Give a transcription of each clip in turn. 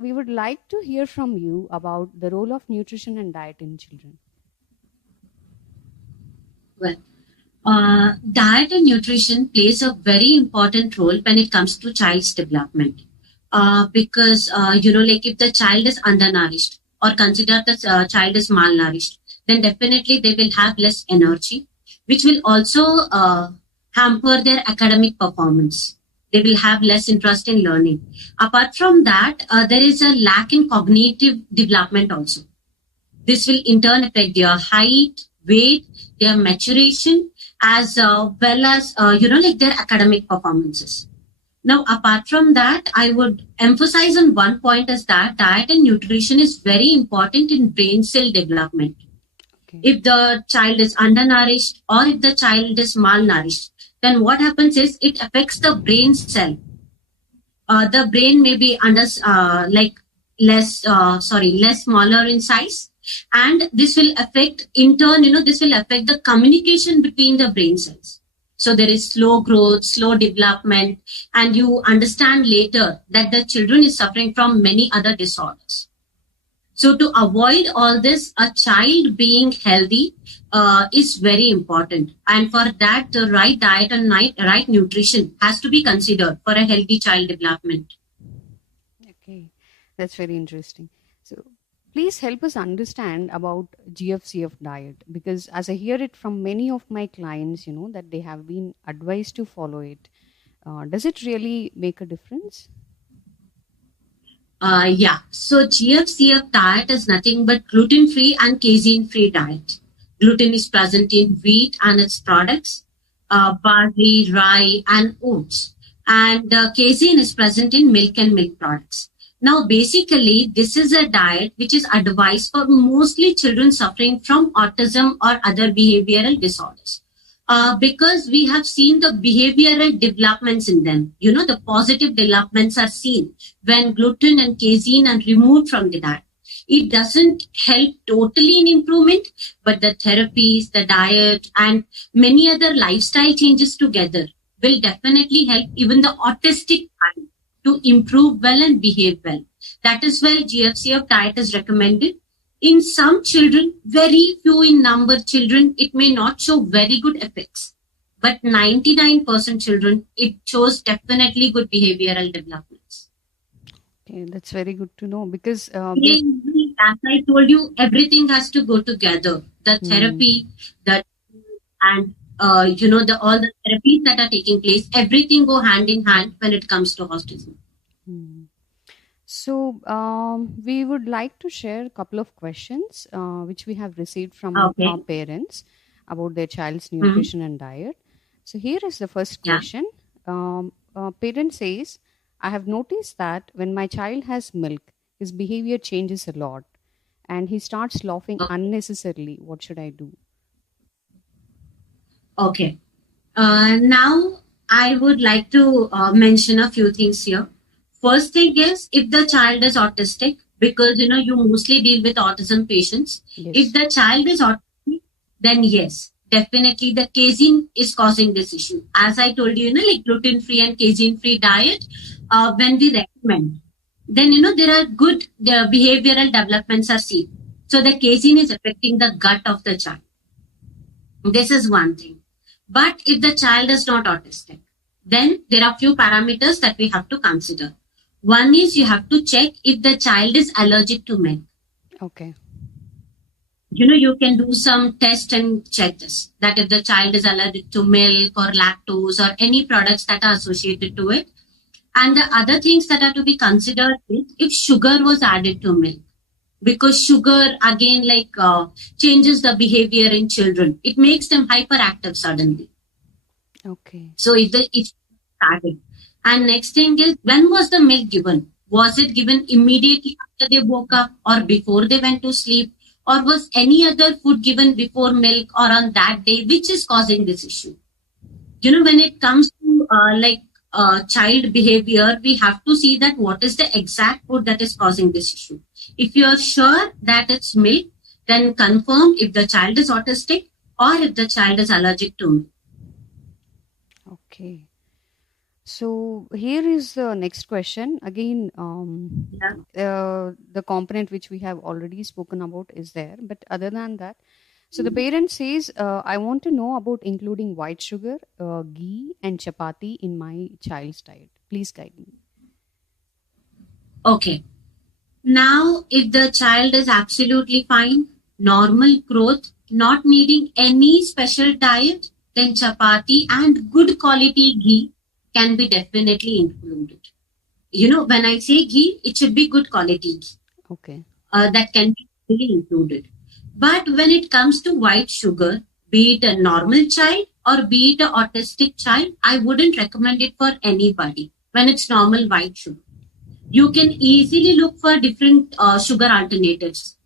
We would like to hear from you about the role of nutrition and diet in children. Well, diet and nutrition plays a very important role when it comes to child's development. Because, like if the child is undernourished or consider the child is malnourished, then definitely they will have less energy, which will also hamper their academic performance. They will have less interest in learning. Apart from that, there is a lack in cognitive development also. This will in turn affect their height, weight, their maturation, as well as, their academic performances. Now, apart from that, I would emphasize on one point is that diet and nutrition is very important in brain cell development. Okay. If the child is undernourished or if the child is malnourished, then what happens is it affects the brain cell. The brain may be less smaller in size, and this will affect in turn, this will affect the communication between the brain cells. So there is slow growth, slow development, and you understand later that the children is suffering from many other disorders. So to avoid all this, a child being healthy is very important. And for that, the right diet and right nutrition has to be considered for a healthy child development. Okay, that's very interesting. So please help us understand about GFCF diet, because as I hear it from many of my clients, that they have been advised to follow it. Does it really make a difference? So GFCF diet is nothing but gluten-free and casein-free diet. Gluten is present in wheat and its products, barley, rye, and oats. And casein is present in milk and milk products. Now, basically, this is a diet which is advised for mostly children suffering from autism or other behavioral disorders. Because we have seen the behavioral developments in them. The positive developments are seen when gluten and casein are removed from the diet. It doesn't help totally in improvement, but the therapies, the diet, and many other lifestyle changes together will definitely help even the autistic child to improve well and behave well. That is why GFCF diet is recommended. In some children, very few in number children, it may not show very good effects. But 99% children, it shows definitely good behavioral developments. Okay, that's very good to know, because as I told you, everything has to go together. The therapy, and all the therapies that are taking place, everything go hand in hand when it comes to autism. So we would like to share a couple of questions which we have received from our parents about their child's nutrition and diet. So here is the first question. Parent says, I have noticed that when my child has milk, his behavior changes a lot and he starts laughing unnecessarily. What should I do? Okay. Now I would like to mention a few things here. First thing is, if the child is autistic, because you mostly deal with autism patients. Yes. If the child is autistic, then yes, definitely the casein is causing this issue. As I told you, like gluten-free and casein-free diet, when we recommend, then there are good behavioral developments are seen. So the casein is affecting the gut of the child. This is one thing. But if the child is not autistic, then there are few parameters that we have to consider. One is you have to check if the child is allergic to milk. Okay. You can do some test and check this, that if the child is allergic to milk or lactose or any products that are associated to it. And the other things that are to be considered is if sugar was added to milk. Because sugar, again, changes the behavior in children. It makes them hyperactive suddenly. Okay. So if added. And next thing is, when was the milk given? Was it given immediately after they woke up or before they went to sleep? Or was any other food given before milk or on that day, which is causing this issue? When it comes to child behavior, we have to see that what is the exact food that is causing this issue. If you are sure that it's milk, then confirm if the child is autistic or if the child is allergic to milk. Okay. So here is the next question. Again, the component which we have already spoken about is there, but other than that, so the parent says, I want to know about including white sugar, ghee, and chapati in my child's diet. Please guide me. Okay. Now, if the child is absolutely fine, normal growth, not needing any special diet, then chapati and good quality ghee can be definitely included. When I say ghee, it should be good quality ghee. Okay. That can be really included. But when it comes to white sugar, be it a normal child or be it an autistic child, I wouldn't recommend it for anybody when it's normal white sugar. You can easily look for different sugar alternatives.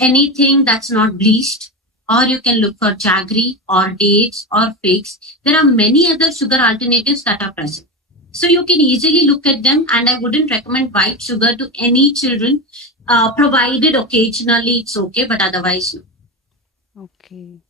Anything that's not bleached, or you can look for jaggery or dates or figs. There are many other sugar alternatives that are present. So you can easily look at them, and I wouldn't recommend white sugar to any children, provided occasionally it's okay, but otherwise no. Okay.